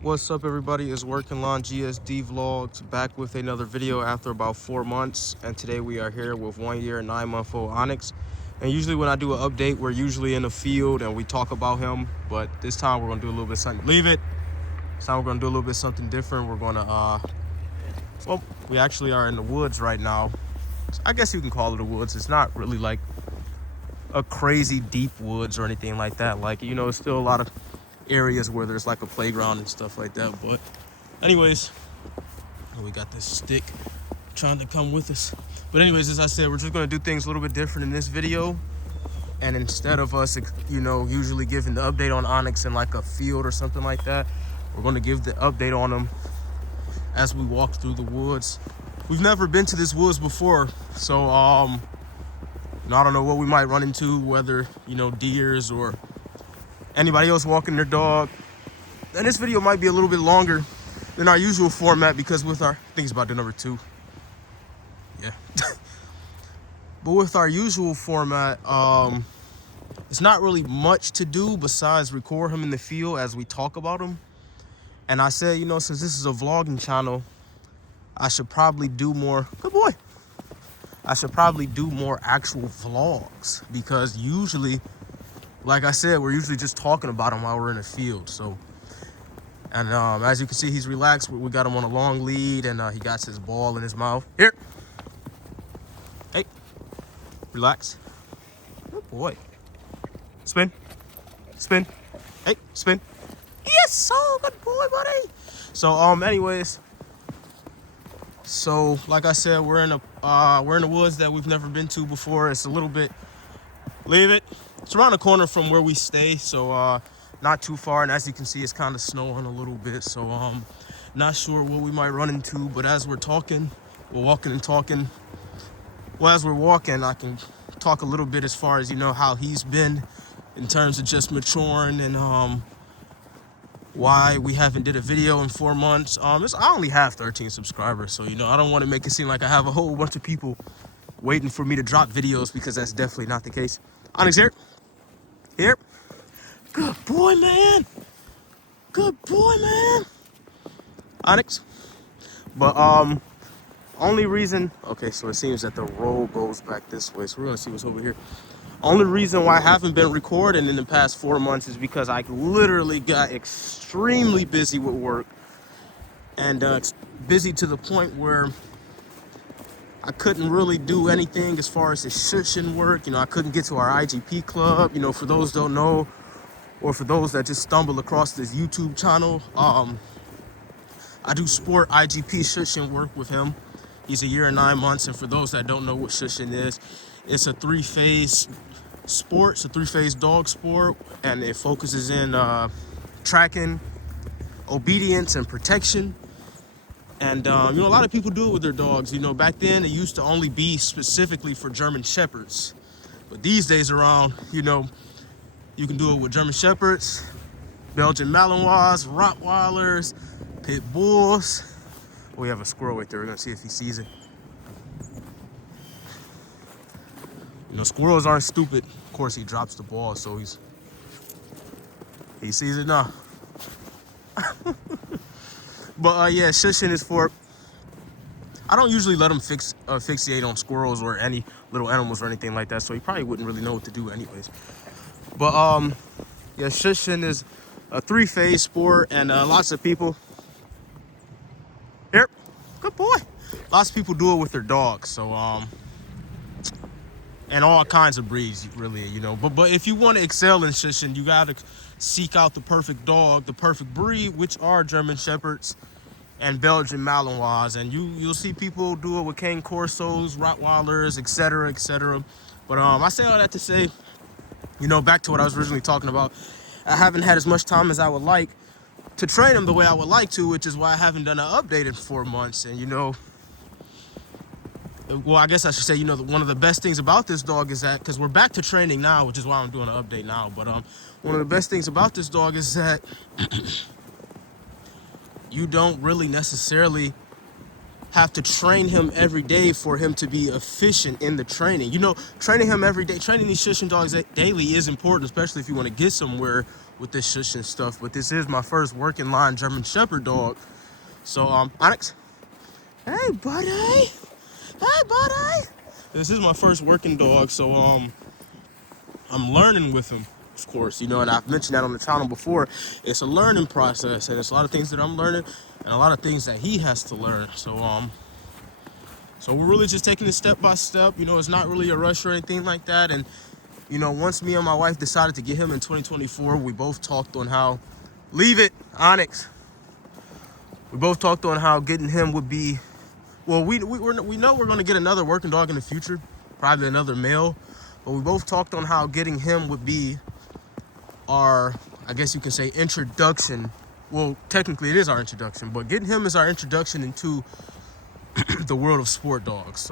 What's up, everybody? It's Working Lawn GSD Vlogs, back with another video after about 4 months, and today we are here with 1 year and 9-month-old Onyx. And usually when I do an update, we're usually in the field and we talk about him, but this time we're gonna do a little bit something. Leave it. This time we're gonna do a little bit something different. We're gonna well, we actually are in the woods right now. I guess you can call it a woods. It's not really like a crazy deep woods or anything like that. Like, you know, it's still a lot of areas where there's like a playground and stuff like that. But anyways, we got this stick trying to come with us. But anyways, as I said, we're just going to do things a little bit different in this video. And instead of us, you know, usually giving the update on Onyx in like a field or something like that, we're going to give the update on him as we walk through the woods. We've never been to this woods before, so I don't know what we might run into, whether, you know, deers or anybody else walking their dog. And this video might be a little bit longer than our usual format because with our, I think it's about the number 2. Yeah. But with our usual format, it's not really much to do besides record him in the field as we talk about him. And I said, you know, since this is a vlogging channel, I should probably do more, good boy. I should probably do more actual vlogs because usually, like I said, we're usually just talking about him while we're in the field. So, and as you can see, he's relaxed. We got him on a long lead, and he got his ball in his mouth. Here. Hey. Relax. Good boy. Spin. Spin. Hey, spin. Yes, oh, good boy, buddy. So, anyways. So, like I said, we're in the woods that we've never been to before. It's a little bit, leave it. It's around the corner from where we stay, so not too far. And as you can see, it's kind of snowing a little bit, so not sure what we might run into. But as we're talking, we're walking and talking. Well, as we're walking, I can talk a little bit as far as, you know, how he's been in terms of just maturing and why we haven't did a video in 4 months. I only have 13 subscribers, so, you know, I don't want to make it seem like I have a whole bunch of people waiting for me to drop videos, because that's definitely not the case. Onyx, here. Here. Good boy, man. Good boy, man. Onyx. But only reason, okay, so it seems that the road goes back this way, so we're gonna see what's over here. Only reason why I haven't been recording in the past 4 months is because I literally got extremely busy with work, and busy to the point where I couldn't really do anything as far as the shushing work. You know, I couldn't get to our IGP club. You know, for those who don't know, or for those that just stumble across this YouTube channel, I do sport IGP shushing work with him. He's 1 year and 9 months, and for those that don't know what shushing is, it's a 3-phase sport. It's a 3-phase dog sport, and it focuses in tracking, obedience, and protection. And, you know, a lot of people do it with their dogs. You know, back then it used to only be specifically for German Shepherds. But these days around, you know, you can do it with German Shepherds, Belgian Malinois, Rottweilers, Pit Bulls. We have a squirrel right there. We're gonna see if he sees it. You know, squirrels aren't stupid. Of course, he drops the ball, so he sees it now. But yeah, shushing is for, I don't usually let him fixate on squirrels or any little animals or anything like that, so he probably wouldn't really know what to do anyways. But yeah, shushing is a 3-phase sport, and lots of people, here, good boy. Lots of people do it with their dogs, so and all kinds of breeds, really, you know. But if you want to excel in shushing, you gotta seek out the perfect dog, the perfect breed, which are German Shepherds and Belgian Malinois. And you'll see people do it with Cane Corsos, Rottweilers, etc., etc. But I say all that to say, you know, back to what I was originally talking about. I haven't had as much time as I would like to train him the way I would like to, which is why I haven't done an update in 4 months. And, you know, well, I guess I should say, you know, one of the best things about this dog is that, because we're back to training now, which is why I'm doing an update now. But one of the best things about this dog is that you don't really necessarily have to train him every day for him to be efficient in the training. You know, training him every day, training these shushing dogs daily is important, especially if you want to get somewhere with this shush and stuff, but this is my first working line German Shepherd dog. So Onyx, hey buddy, hey buddy. This is my first working dog, so I'm learning with him, of course, you know, and I've mentioned that on the channel before. It's a learning process, and it's a lot of things that I'm learning and a lot of things that he has to learn. So we're really just taking it step by step. You know, it's not really a rush or anything like that. And you know, once me and my wife decided to get him in 2024, we both talked on how, leave it, Onyx. We both talked on how getting him would be, well, we know we're going to get another working dog in the future, probably another male. But we both talked on how getting him would be our, I guess you can say, introduction. Well, technically it is our introduction, but getting him is our introduction into the world of sport dogs.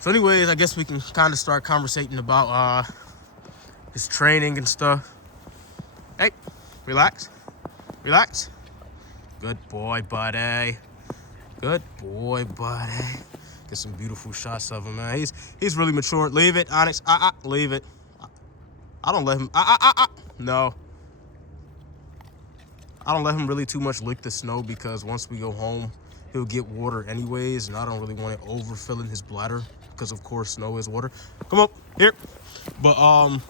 So anyways, I guess we can kind of start conversating about his training and stuff. Hey, relax, relax. Good boy, buddy. Good boy, buddy. Get some beautiful shots of him, man. He's really mature. Leave it, Onyx. Leave it. I don't let him. No. I don't let him really too much lick the snow, because once we go home, he'll get water anyways, and I don't really want it overfilling his bladder, because of course snow is water. Come on, here. But I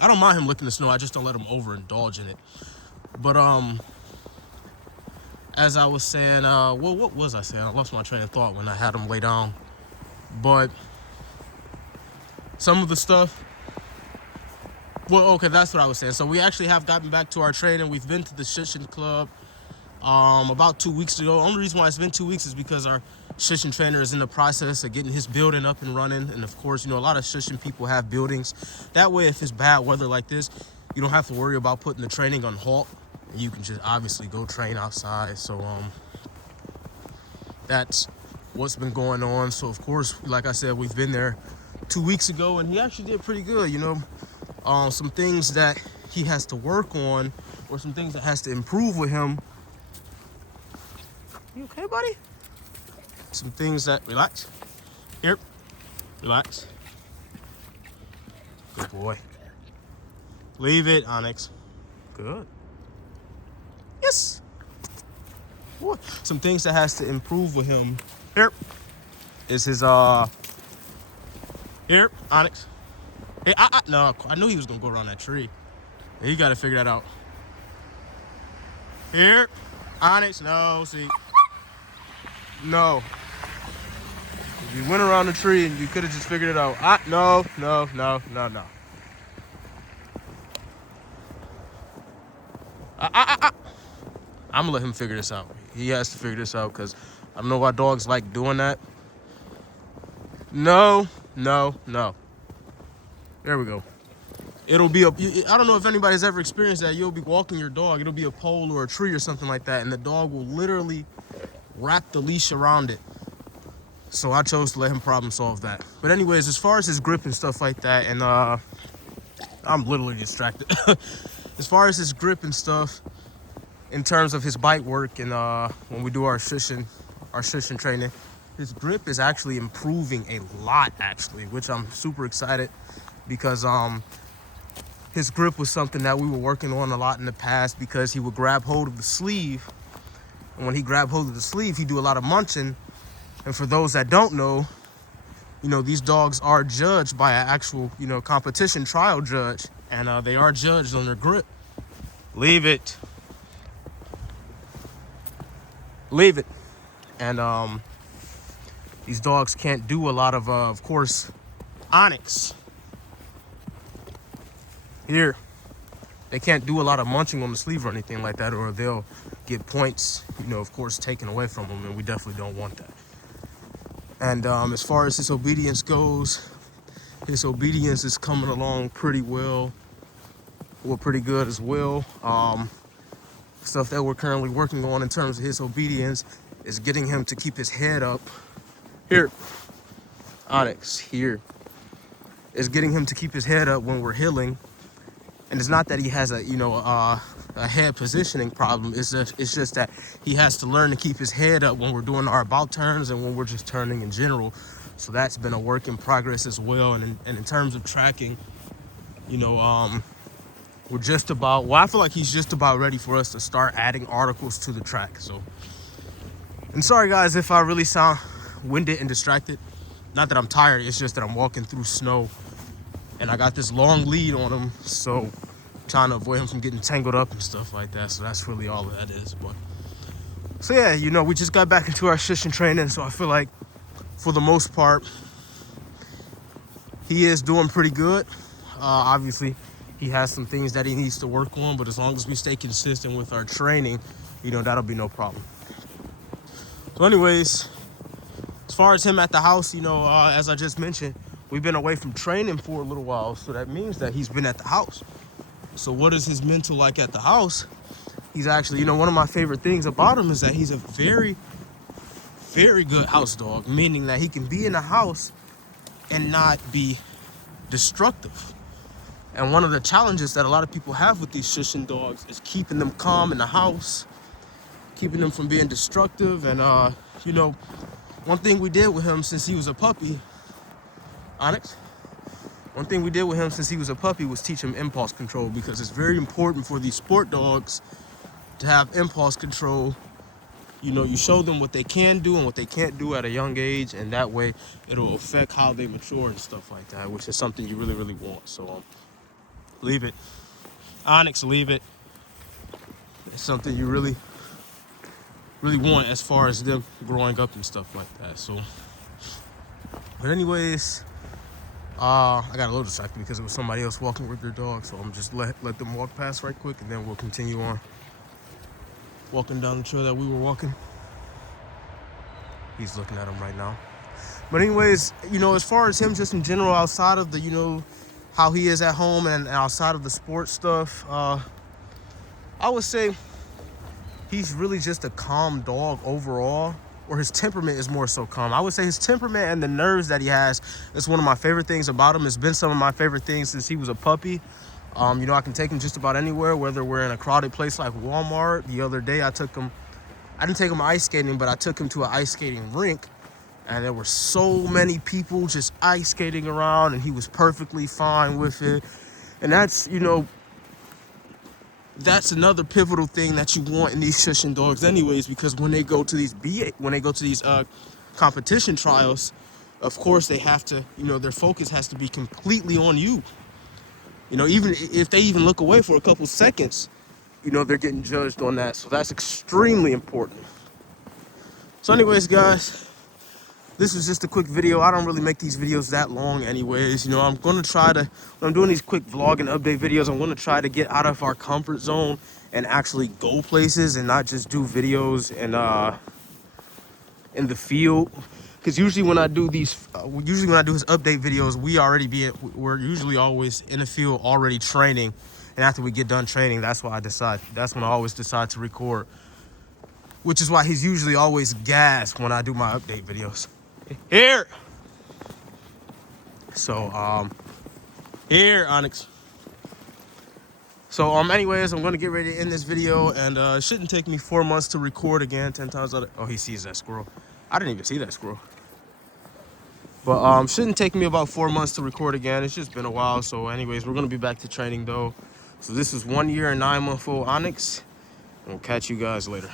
don't mind him licking the snow. I just don't let him overindulge in it. But as I was saying, well, what was I saying? I lost my train of thought when I had him lay down. But some of the stuff, well, okay, that's what I was saying. So we actually have gotten back to our training. We've been to the Shushin Club about 2 weeks ago. The only reason why it's been 2 weeks is because our Shushin trainer is in the process of getting his building up and running. And of course, you know, a lot of Shushin people have buildings. That way, if it's bad weather like this, you don't have to worry about putting the training on halt. You can just obviously go train outside. So that's what's been going on. So of course, like I said, we've been there 2 weeks ago, and he actually did pretty good. You know, some things that he has to work on, or some things that has to improve with him. You okay, buddy? Some things that, relax. Here, relax. Good boy. Leave it, Onyx. Good. Yes. Boy. Some things that has to improve with him. Here is his here, Onyx. Hey, no, I knew he was gonna go around that tree. He got to figure that out. Here, Onyx. No, see. No. If you went around the tree and you could have just figured it out. No. I'm gonna let him figure this out. He has to figure this out, because I don't know why dogs like doing that. No. There we go. It'll be I don't know if anybody's ever experienced that. You'll be walking your dog. It'll be a pole or a tree or something like that, and the dog will literally wrap the leash around it. So I chose to let him problem solve that. But anyways, as far as his grip and stuff like that, and I'm literally distracted. As far as his grip and stuff, in terms of his bite work, and when we do our Shushin training, his grip is actually improving a lot, actually, which I'm super excited, because his grip was something that we were working on a lot in the past, because he would grab hold of the sleeve, and when he grabbed hold of the sleeve, he'd do a lot of munching. And for those that don't know, you know, these dogs are judged by an actual, you know, competition trial judge, and they are judged on their grip. Leave it. Leave it. And these dogs can't do a lot of course, Onyx. Here, they can't do a lot of munching on the sleeve or anything like that, or they'll get points, you know, of course, taken away from them, and we definitely don't want that. And as far as his obedience goes, his obedience is coming along pretty well. Well, pretty good as well. Stuff that we're currently working on in terms of his obedience is getting him to keep his head up. Here, Onyx, here. Is getting him to keep his head up when we're heeling. And it's not that he has a, you know, a head positioning problem. It's just that he has to learn to keep his head up when we're doing our about turns and when we're just turning in general. So that's been a work in progress as well. And in terms of tracking, you know, we're just about, well, I feel like he's just about ready for us to start adding articles to the track. So, and sorry guys if I really sound winded and distracted. Not that I'm tired, it's just that I'm walking through snow and I got this long lead on him, so trying to avoid him from getting tangled up and stuff like that. So that's really all that is. But so yeah, you know, we just got back into our Shushin training, so I feel like for the most part he is doing pretty good. Obviously he has some things that he needs to work on, but as long as we stay consistent with our training, you know, that'll be no problem. So anyways, as far as him at the house, you know, as I just mentioned, we've been away from training for a little while, so that means that he's been at the house. So what is his mental like at the house? He's actually, you know, one of my favorite things about him is that he's a very, very good house dog, meaning that he can be in the house and not be destructive. And one of the challenges that a lot of people have with these Shushin dogs is keeping them calm in the house, keeping them from being destructive. And, you know, one thing we did with him since he was a puppy, Onyx, one thing we did with him since he was a puppy was teach him impulse control, because it's very important for these sport dogs to have impulse control. You know, you show them what they can do and what they can't do at a young age, and that way it'll affect how they mature and stuff like that, which is something you really, really want. So leave it. Onyx, leave it. It's something you really, really want as far as them growing up and stuff like that. So, but anyways, I got a little distracted because it was somebody else walking with their dog, so I'm just let them walk past right quick, and then we'll continue on walking down the trail that we were walking. He's looking at him right now. But anyways, you know, as far as him just in general, outside of the, you know, how he is at home and outside of the sports stuff, I would say he's really just a calm dog overall, or his temperament is more so calm. I would say his temperament and the nerves that he has is one of my favorite things about him. It's been some of my favorite things since he was a puppy. You know, I can take him just about anywhere, whether we're in a crowded place like Walmart. The other day I didn't take him ice skating, but I took him to an ice skating rink, and there were so many people just ice skating around, and he was perfectly fine with it. And that's, you know, that's another pivotal thing that you want in these Shushin dogs anyways, because when they go to these competition trials, of course they have to, you know, their focus has to be completely on you. You know, even if they even look away for a couple seconds, you know, they're getting judged on that. So that's extremely important. So anyways, guys, this was just a quick video. I don't really make these videos that long anyways. You know, I'm going to try to, when I'm doing these quick vlog and update videos, I'm going to try to get out of our comfort zone and actually go places and not just do videos and in the field. Because usually when I do these, his update videos, we're usually always in the field already training. And after we get done training, that's when I always decide to record. Which is why he's usually always gassed when I do my update videos. Here. So, here, Onyx. So, anyways, I'm gonna get ready to end this video, and it shouldn't take me 4 months to record again. 10 times out of, oh, he sees that squirrel. I didn't even see that squirrel. But shouldn't take me about 4 months to record again. It's just been a while. So, anyways, we're gonna be back to training though. So this is 1 year and 9 month old Onyx. We'll catch you guys later.